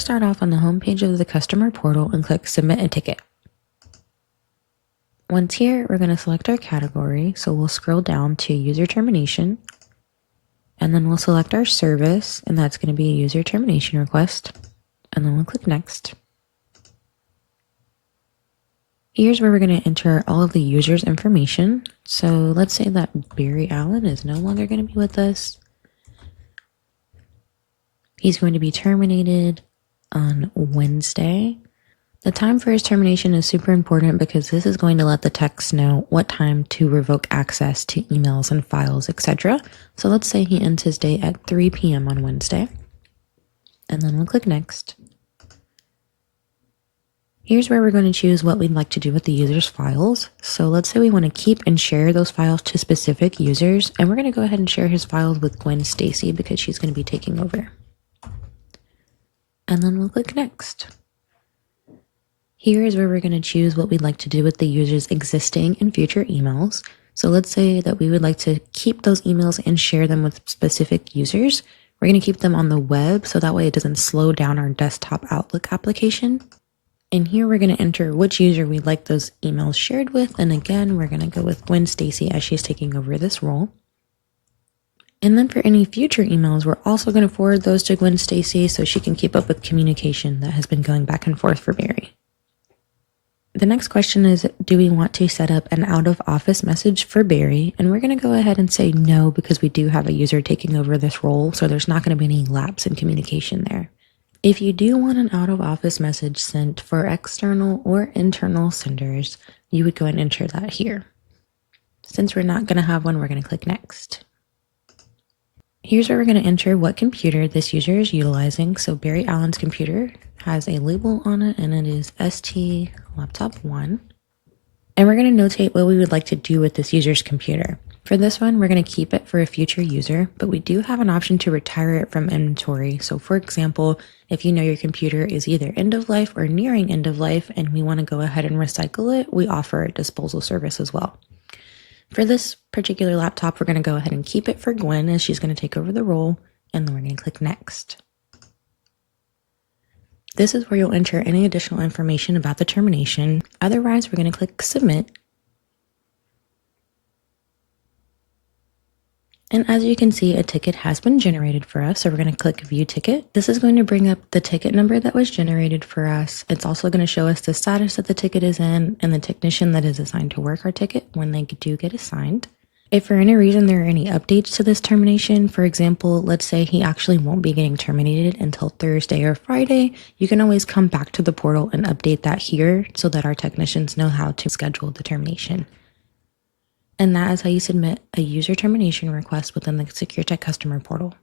to start off on the home page of the customer portal and click Submit a Ticket. Once here, we're going to select our category. So we'll scroll down to User Termination, and then we'll select our service, and that's going to be a user termination request. And then we'll click Next. Here's where we're going to enter all of the user's information. So let's say that Barry Allen is no longer going to be with us. He's going to be terminated on Wednesday. The time for his termination is super important because this is going to let the techs know what time to revoke access to emails and files, etc. So let's say he ends his day at 3 p.m. on Wednesday. And then we'll click Next. Here's where we're going to choose what we'd like to do with the user's files. So let's say we want to keep and share those files to specific users, and we're going to go ahead and share his files with Gwen Stacy because she's going to be taking over. And then we'll click Next. Here is where we're going to choose what we'd like to do with the user's existing and future emails. So let's say that we would like to keep those emails and share them with specific users. We're going to keep them on the web so that way it doesn't slow down our desktop Outlook application. And here we're going to enter which user we'd like those emails shared with. And again, we're going to go with Gwen Stacy as she's taking over this role. And then for any future emails, we're also going to forward those to Gwen Stacy so she can keep up with communication that has been going back and forth for Barry. The next question is, do we want to set up an out-of-office message for Barry? And we're going to go ahead and say no because we do have a user taking over this role, so there's not going to be any lapse in communication there. If you do want an out-of-office message sent for external or internal senders, you would go and enter that here. Since we're not going to have one, we're going to click Next. Here's where we're going to enter what computer this user is utilizing. So Barry Allen's computer has a label on it, and it is ST Laptop 1. And we're going to notate what we would like to do with this user's computer. For this one, we're going to keep it for a future user, but we do have an option to retire it from inventory. So for example, if you know your computer is either end of life or nearing end of life and we want to go ahead and recycle it, we offer a disposal service as well. For this particular laptop, we're going to go ahead and keep it for Gwen as she's going to take over the role, and then we're going to click Next. This is where you'll enter any additional information about the termination. Otherwise, we're going to click Submit. And as you can see, a ticket has been generated for us. So we're going to click View Ticket. This is going to bring up the ticket number that was generated for us. It's also going to show us the status that the ticket is in and the technician that is assigned to work our ticket when they do get assigned. If for any reason there are any updates to this termination, for example, let's say he actually won't be getting terminated until Thursday or Friday, you can always come back to the portal and update that here so that our technicians know how to schedule the termination. And that is how you submit a user termination request within the SecureTech Customer Portal.